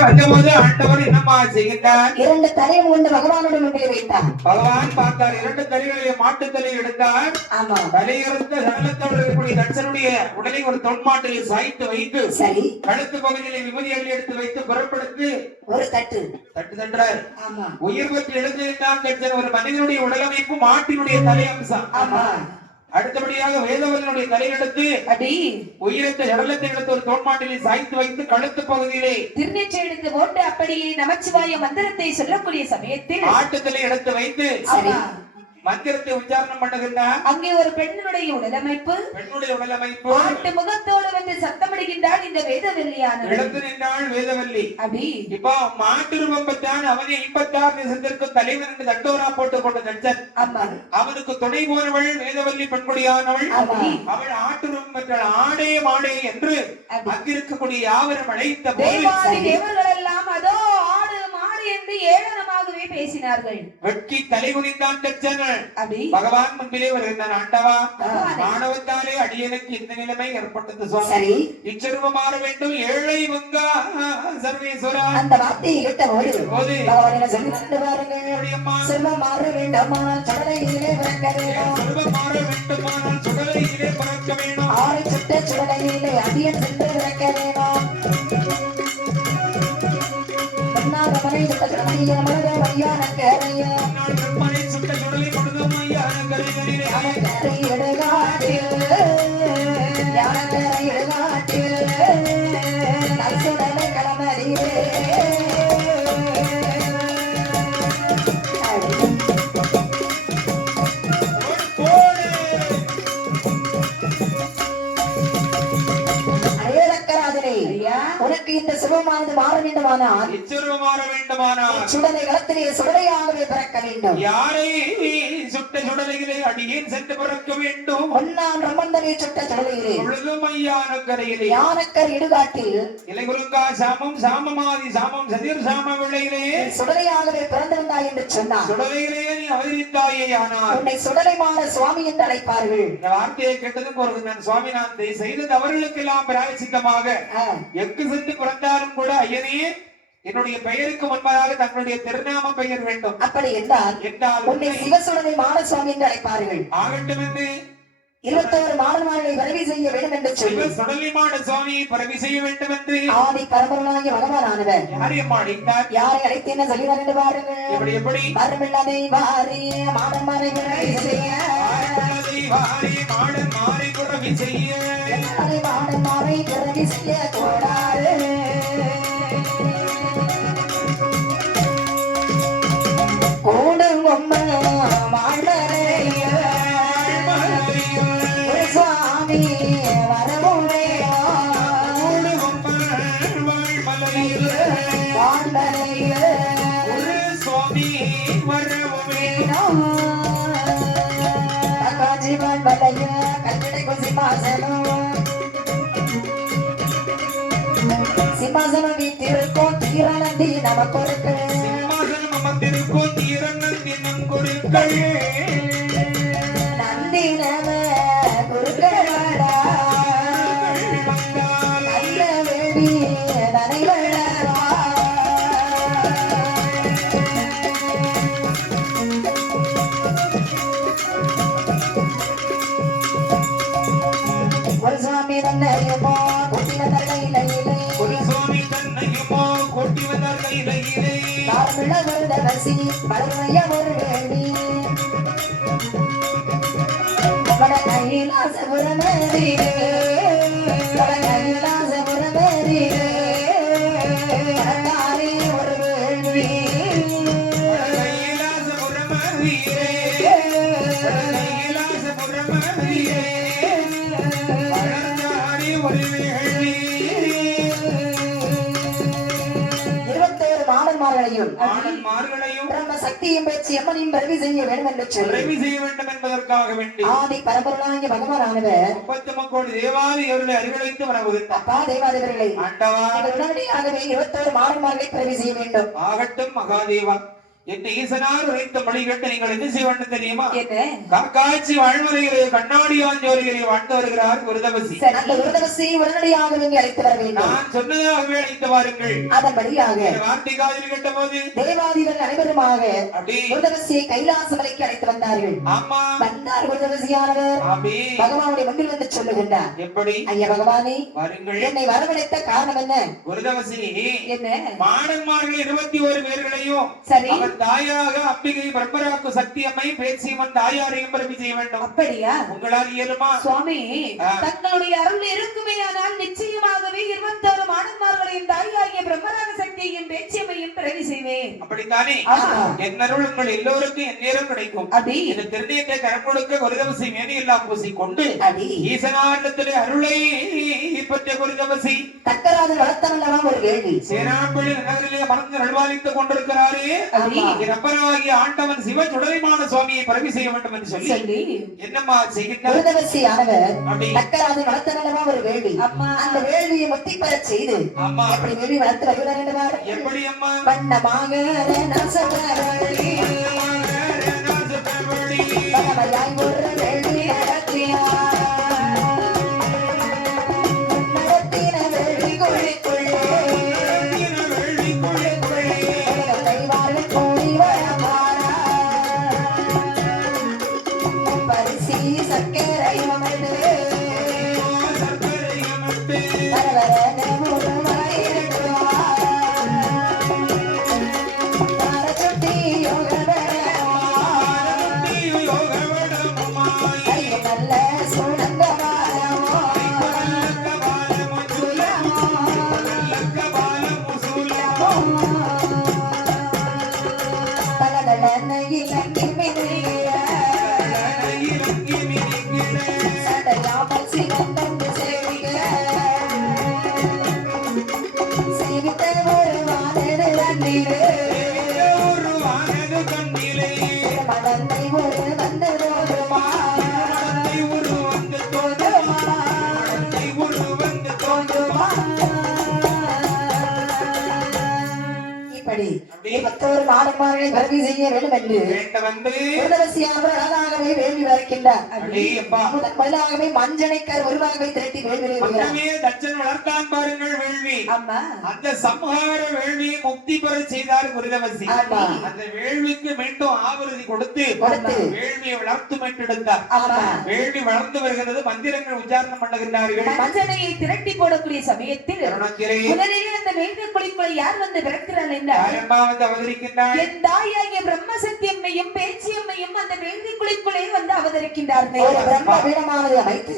வந்தபோது ஆண்டவர் என்னம்மா செய்கின்றார்? இரண்டு தலையும் கொண்டு பகவானுடைய முன்பில் வைத்தார். பகவான் பார்த்தார் இரண்டு தலைகளை மாட்டு தலை எடுத்தார். ஆமா. தலையிறந்த சடலத்தோடு இருக்கக்கூடிய தட்சனுடைய உடலை ஒரு தொன்மாட்டில் சாய்த்து வைத்து சரி. கழுத்து பகுதியிலே விமதியங்கள் எடுத்து வைத்து புறப்படுத்து ஒரு தட்டு. தட்டு ஆமா. உயிர்வத்தில் எழுந்திருந்தான் தட்சன் ஒரு மனிதனுடைய உடலமைப்பு மாட்டினுடைய தலை அம்சம் ஆமா. அடுத்தபடியாக வேதவதனுடைய தலையெடுத்து அடி. உயிரத்தை சடலத்தை எடுத்து ஒரு தோன்மாட்டிலே சாய்த்து வைத்து கழுத்து பகுதியிலே திருநெற்றி எடுத்து போட்டு அப்படியே நமச்சிவாய மந்திரத்தை சொல்லக்கூடிய சமயத்தில் ஆட்டுத்தலை எடுத்து வைத்து மந்திரத்தை உச்சாரணம் பண்ணுகின்றார் அங்கே ஒரு பெண்ணுடைய உடலமைப்பு. பெண்ணுடைய உடலமைப்பு. ஆட்டு முகத்தோடு வந்து சத்தமிடுகின்றாள். இந்த வேதவெல்லியானவள் எழுந்து நின்றாள் வேதவல்லி அடி இப்போ மாட்டு ரூபம் பெற்றான். அவனை ஐம்பத்தாறு தேசத்திற்கும் தலைவன் என்று தண்டோரா போட்டு கொண்ட தச்சன் அம்மா அவனுக்கு துணை போனவள் வேதவல்லி பெண்குடியானவள். அவள் ஆட்டு ரூபம் பெற்றாள். ஆடே மாடே என்று. அங்கிருக்கக்கூடிய யாவரும் அழைத்த போது தேவாதி தேவர்கள் எல்லாம் அதோ ஆடு என்று ஏளனமாகவே பேசினார்கள். வெட்கி தலைகுனிந்தான் தச்சன் அடி பகவான் முன்பிலே வருகின்றான் ஆண்டவா. மாணவத்தாலே அடியனுக்கு இந்த நிலைமை ஏற்பட்டது சுவாமி சரி. இச்செருவம் மாற வேண்டும் ஏழை வங்கா சர்வேஸ்வரா. அந்த வார்த்தையை கேட்ட போது பகவான் என்ன மாற வேண்டாமானால் சடலையிலே பிறக்க வேணும் செல்வம் மாற வேண்டுமானால் சுடலையிலே பறக்க வேணும் ஆறு சுட்ட சுடலையிலே அடியன் சென்று பிறக்க வேணும் மன்னாரமனை சுட்ட சுடலையிலே மாற வேண்டுமானால் இச்செருவம் மாற வேண்டுமானால் சுடலை களத்திலே சுடலையாகவே பிறக்க வேண்டும் யாரை சுட்ட சுடலையிலே அடியேன் சென்று பிறக்க வேண்டும்? ஒன்னாம் ரமந்தனை சுட்ட சுடலையிலே. பொழுதும் ஐயான கரையிலே யானக்கர் இடுகாட்டில் இலைகுருங்கா சாமம் சாமமாதி சாமம் சதிர் சாம விளையிலே சுடலையாகவே பிறந்திருந்தாய் என்று சொன்னார். சுடலையிலே நீ அவதரித்தாயே ஆனால். உன்னை சுடலைமான சுவாமி என்று அழைப்பார்கள். இந்த வார்த்தையை கேட்டதும் ஒரு நான் சுவாமி நான் செய்த தவறுகளுக்கெல்லாம் பிராயசித்தமாக ஆ, எங்கு சென்று பிறந்தாலும் கூட ஐயனே என்னுடைய பெயருக்கு முன்பதாக தங்களுடைய திருநாம பெயர் வேண்டும். அப்படி என்றால் என்றால் உன்னை சிவசுடலை மானசுவாமி என்று அழைப்பார்கள். ஆகட்டும் என்று இருபத்தோரு மாணவர்களை வருகை செய்ய வேண்டும் என்று சொல்லி சுடலிமான சுவாமியை பரவி செய்ய வேண்டும் என்று ஆதி யாரையும் அழைத்தார் யாரை அழைத்து என்ன சொல்கிறார் என்று பாருங்கள். எப்படி எப்படி? மறுமில்லதை வாரி மாடம் மறை செய்ய. புறவி செய்ய. மாடம் மறை செய்ய ஜீவன் வலைய கல்விடைக்கும் சிம்மாசனம் சிம்மாசனம் வீட்டிற்கும் தீரணந்தி நமக்கு இருக்கு சிம்மாசனம் அமர்ந்திருக்கும் தீரண்ணன் தினம் கொடுக்கள் நந்தி நம தன்னையுமோ குட்டின தலையிலே ஒரு சுவாமி தன்னையுமோ கொட்டி வந்தார் கையிலே ஒரு வேள்வி. என்பதற்காக வேண்டி ஆதி பரம்பொருளாகிய பகவானானவர் முப்பத்தி மக்கள் தேவாதி அவர்களை அறிவழைத்து வரவுகின்றார் அப்பா தேவாதேவர்களை ஆண்டவா. உடனடியாகவே இருபத்தோரு மாடன்மார்களை பரவி செய்ய வேண்டும். ஆகட்டும் மகாதேவா. என்று ஈசனார் உரைத்த நீங்கள் என்ன செய்ய தெரியுமா? காக்காட்சி வாழ்முறையிலே கண்ணாடியாஞ்சோரியிலே வாழ்ந்து வருகிறார் குருதவசி அந்த விருதவசி உடனடியாக இங்கே அழைத்து வர வேண்டும். நான் சொன்னதாகவே அழைத்து வாருங்கள். அதன்படியாக இந்த வார்த்தை காதில் கேட்ட போது தேவாதிகள் அனைவருமாக அப்படி. விருதவசியை கைலாச மலைக்கு அழைத்து வந்தார்கள். ஆமா. வந்தார் விருதவசியானவர் அப்படி. பகவானுடைய முன்பில் வந்து சொல்லுகின்றார். எப்படி? ஐயா பகவானே வாருங்கள். என்னை வரவழைத்த காரணம் என்ன? குருதவசி என்ன? மாடன்மார்கள் இருபத்தி ஒரு பேர்களையும் சரி. தாயாக அம்பிகை பிரம்மராக்கு சக்தி அம்மை பேச்சியம்மன் தாயாரையும் பிறவி செய்ய வேண்டும். அப்படியா? உங்களால் இயலுமா? சுவாமி. தங்களுடைய அருள் இருக்குமே ஆனால் நிச்சயமாகவே இருபத்தோரு மாணவர்களையும் தாயாகிய பிரம்மராக சக்தியையும் பேச்சியமையும் பிறவி செய்வேன் அப்படித்தானே. என் அருள் உங்கள் எல்லோருக்கும் என் நேரம் கிடைக்கும். அப்படி இந்த திருநீட்டை கரம் கொடுக்க மேனி எல்லாம் பூசிக்கொண்டு ஈசனாண்டத்திலே அருளை பற்ற குருதவசி தக்கராது வளர்த்தவல்லவா ஒரு வேள்வி சேனாம்பள்ளி நகரிலே மறந்து நல்வாதித்துக் கொண்டிருக்கிறாரே. அப்படி ரப்பராகிய ஆண்டவன் சிவ சுடலைமான சுவாமியை பரவி செய்ய வேண்டும் என்று சொல்லி. என்னம்மா செய்கின்றார் விருதவசி ஆனவர் அப்படி. தக்கராது வளர்த்தவல்லவா ஒரு வேள்வி அம்மா அந்த வேள்வியை முத்தி பெறச் செய்து அம்மா எப்படி வேள்வி வளர்த்து வருகிறார் என்றார் எப்படி அம்மா வண்ணமாக செய்ய வேண்டும் என்று முதலசியானவர் அழகாகவே வேள்வி. முதன் முதலாகவே மஞ்சனைக்கர் உருவாகவே திரட்டி வேள்வி தச்சன் வளர்த்தான் பாருங்கள் வேள்வி. அந்த சம்ஹார வேள்வியை முக்தி பெற செய்தார் குருதவசி. அந்த வேள்விக்கு மீண்டும் ஆவிருதி கொடுத்து. வேள்வியை வளர்த்து மீட்டெடுத்தார். வேள்வி வளர்ந்து வருகிறது மந்திரங்கள் உச்சாரணம் பண்ணுகின்றார்கள். மஞ்சனையை திரட்டி போடக்கூடிய சமயத்தில் முதலில் அந்த வேள்வி குழிக்குள் யார் வந்து பிறக்கிறாள் என்றால் யாரம்மா வந்து அவதரிக்கின்றாள் என் தாயாகிய பிரம்ம சத்தியம்மையும் பேச்சியம்மையும் அந்த வேள்வி குழிக்குள்ளே வந்து அவதரிக்கின்றார்கள். பிரம்ம பீடமானது அமைத்து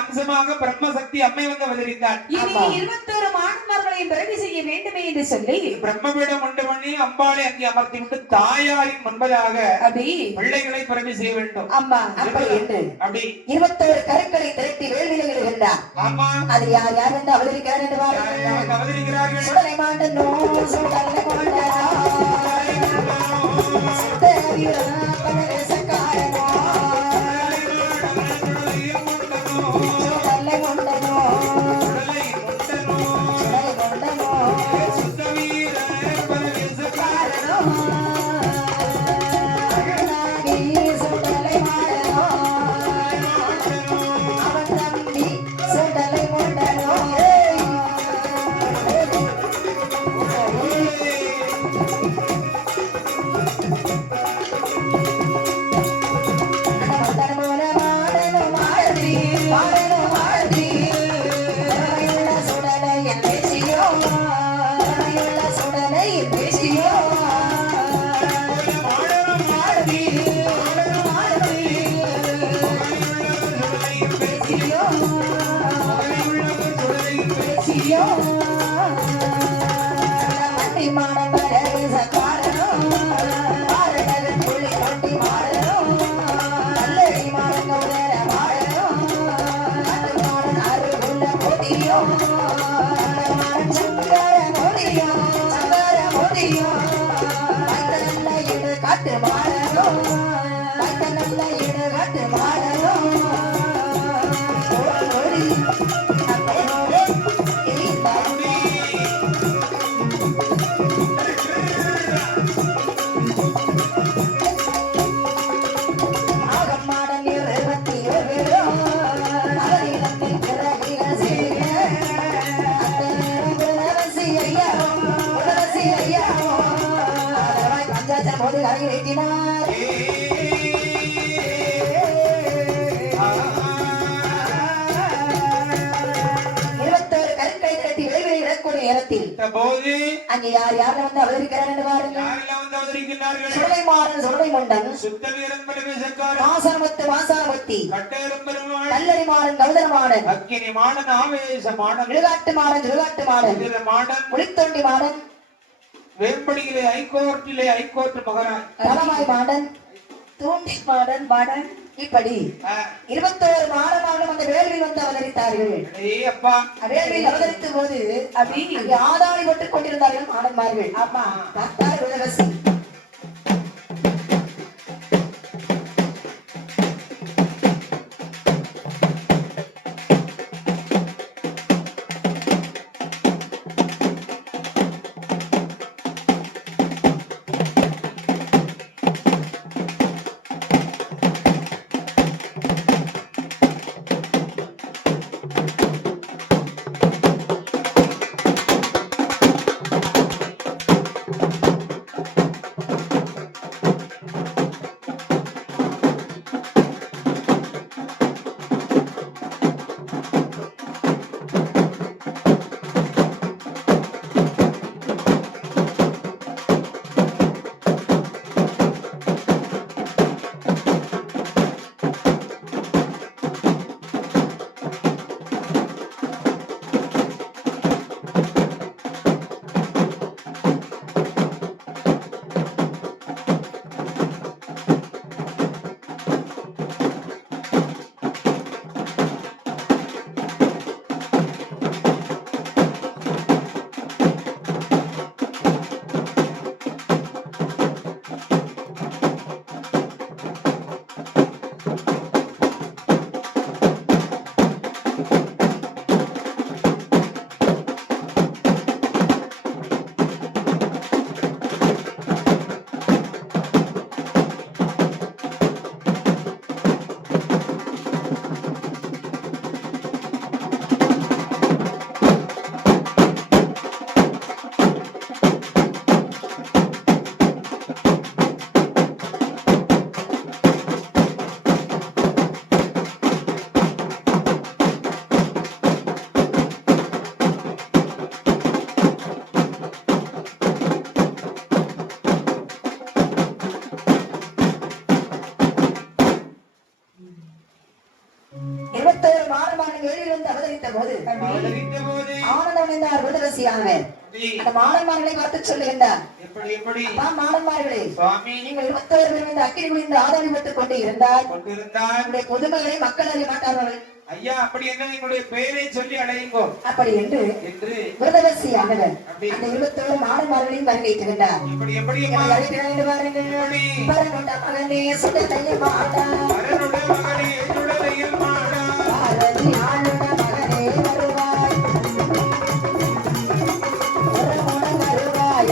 அம்சமாக பிரம்மசக்தி அம்மை வந்து இனி ஆமா. இருபத்தோரு மாணவர்களையும் பிறவி செய்ய வேண்டுமே என்று சொல்லி பிரம்மபீடம் உண்டு பண்ணி அம்பாளை அங்கே அமர்த்தி விட்டு தாயாரின் முன்பதாக அப்படி. பிள்ளைகளை பிறவி செய்ய வேண்டும். அம்மா அப்படி என்று. அப்படி. இருபத்தோரு கருக்களை திரட்டி வேள்வியில் இடுகின்றார் ஆமா. அது யார் யார் வந்து அவதரிக்கிறார் என்று பாருங்கள். அவதரிக்கிறார்கள்? சுடலை Thank you. பேசியோ? போது. அங்கே யார் யார் வந்து அவதரிக்கிறார் என்று பாருங்கள். யாரெல்லாம் வந்து அவதரிக்கின்றார்கள்? சுடலைமாறன் சுடலைமண்டன் சுத்த வீரன் பலவேசக்காரன் மாசனமுத்து மாசானமுத்தி கட்டேரும் பெருமாள். கல்லறிமாறன் கௌதரமாறன் அக்கினி மாடன் ஆவேச மாடன். விழுகாட்டு மாறன் விழுகாட்டு மாறன் வீர மாடன். புலித்தொண்டி மாறன் வேம்படியிலே ஐகோர்ட்டிலே ஐகோர்ட் மகராஜ் தலமாய் மாடன் தூண்டி மாடன் மாடன் இப்படி. இருபத்தோரு மாடமாடும் அந்த வேள்வியில் வந்து அவதரித்தார்கள். வேள்வியில் அவதரித்த போது அப்படி ஆதாளி போட்டுக் கொண்டிருந்தார்கள் மாடன்மார்கள் ஆமா. பார்த்தார் உலகசி பார்த்து சொல்லுகின்றார் எப்படி? எப்படி மாடன்மார்களே சுவாமி. நீங்கள் இருபத்தோரு பேர் வந்து அக்கினி குளிந்து ஆதாரி போட்டுக் கொண்டு இருந்தால் கொண்டிருந்தார் உங்களுடைய பொதுமக்களை மக்கள் அறிய மாட்டார்கள். ஐயா அப்படி என்ன எங்களுடைய பெயரை சொல்லி அழையுங்கோ. அப்படி என்று என்று. விரதவசி ஆனவர் அந்த இருபத்தோரு மாடன்மார்களையும் வரவேற்றுகின்றார் இப்படி எப்படி அம்மா? எங்களை அழைக்கிறார் என்று பாருங்கள். எப்படி பரனுண்ட மகனே சுடலைய மாடா அரணுட மகனே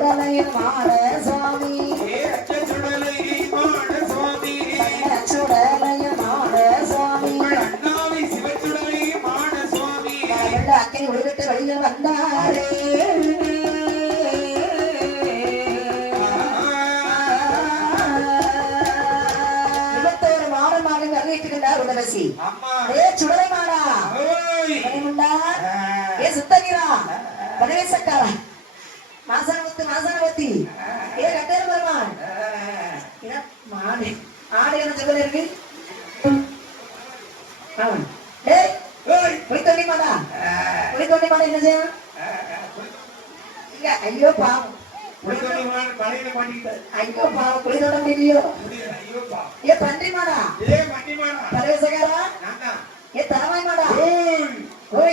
சுடலையில் மாட சுவாமி. சுடலை மாட சுவாமி. அக்கறை உருவிட்டு வெளியில் வந்தாரே. உடலசி அம்மா. ஏ சுடலை மாடா ஏ சுத்தகிரா. பதவேசக்காரா சாப்பிட என்ன செய்யணும்? இல்ல ஐயோ பாவம். ஐயோ பாவம் குளிதோட மாடா ஏ